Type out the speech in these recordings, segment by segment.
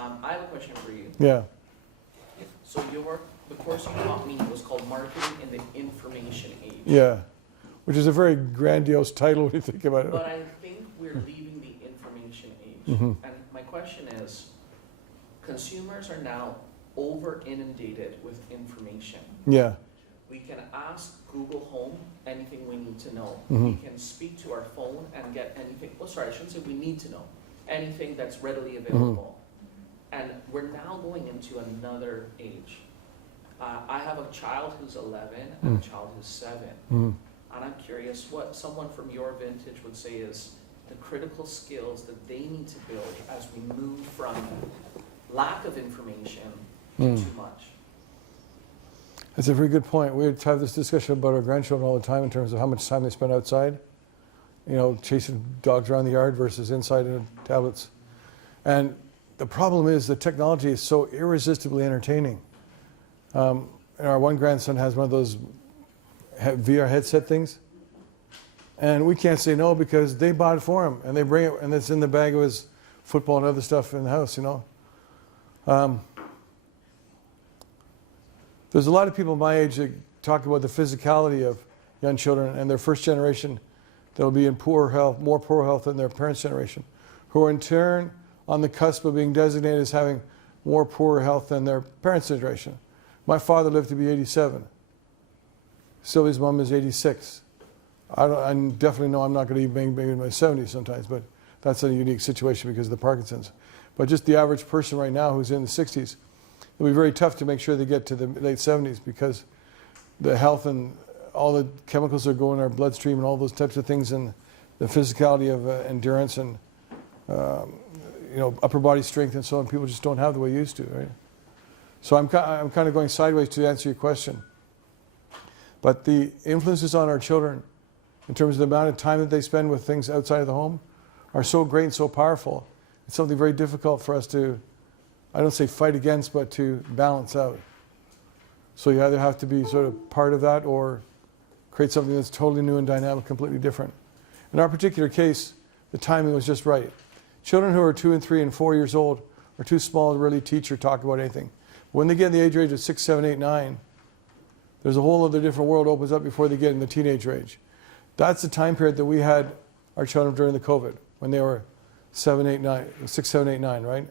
I have a question for you. Yeah. So the course you taught me was called Marketing in the Information Age. Yeah. Which is a very grandiose title when you think about it. But I think we're leaving the information age. Mm-hmm. And my question is, consumers are now over inundated with information. Yeah. We can ask Google Home anything we need to know. Mhm. We can speak to our phone and get anything, I shouldn't say we need to know, anything that's readily available. And we're now going into another age. I have a child who's 11 and a child who's 7. Mhm. And I'm curious what someone from your vintage would say is the critical skills that they need to build as we move from lack of information to too much. That's a very good point. We have this discussion about our grandchildren all the time in terms of how much time they spend outside, you know, chasing dogs around the yard versus inside in tablets. And the problem is the technology is so irresistibly entertaining. And our one grandson has one of those VR headset things. And we can't say no because they bought it for him and they bring it and it's in the bag of his football and other stuff in the house, you know. There's a lot of people my age that talk about the physicality of young children and their first generation that will be in poor health, more poor health than their parents' generation, who are in turn on the cusp of being designated as having more poor health than their parents' generation. My father lived to be 87. Sylvia's mom is 86. I definitely know I'm not going to be maybe in my 70s sometimes, but that's a unique situation because of the Parkinson's. But just the average person right now who's in the 60s, it'll be very tough to make sure they get to the late 70s because the health and all the chemicals that go in our bloodstream and all those types of things and the physicality of endurance and you know, upper body strength and so on, people just don't have the way they used to, right? So I'm kind of going sideways to answer your question. But the influences on our children in terms of the amount of time that they spend with things outside of the home are so great and so powerful. It's something very difficult for us to, I don't say fight against, but to balance out. So you either have to be sort of part of that or create something that's totally new and dynamic, completely different. In our particular case, the timing was just right. Children who are 2 and 3 and 4 years old are too small to really teach or talk about anything. When they get in the age range of 6, 7, 8, 9, there's a whole other different world opens up before they get in the teenage range. That's the time period that we had our children during the COVID, when they were 7, 8, 9, 6, 7, 8, 9, right?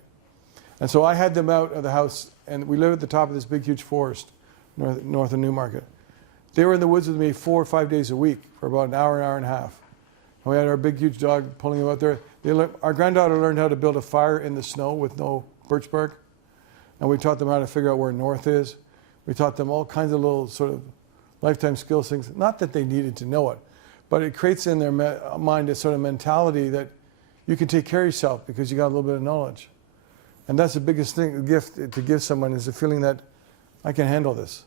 And so I had them out of the house, and we lived at the top of this big, huge forest north of Newmarket. They were in the woods with me 4 or 5 days a week for about an hour and a half. And we had our big, huge dog pulling them out there. Our granddaughter learned how to build a fire in the snow with no birch bark. And we taught them how to figure out where north is. We taught them all kinds of little sort of lifetime skills things. Not that they needed to know it, but it creates in their mind a sort of mentality that you can take care of yourself because you got a little bit of knowledge. And that's the biggest thing, gift to give someone is the feeling that I can handle this.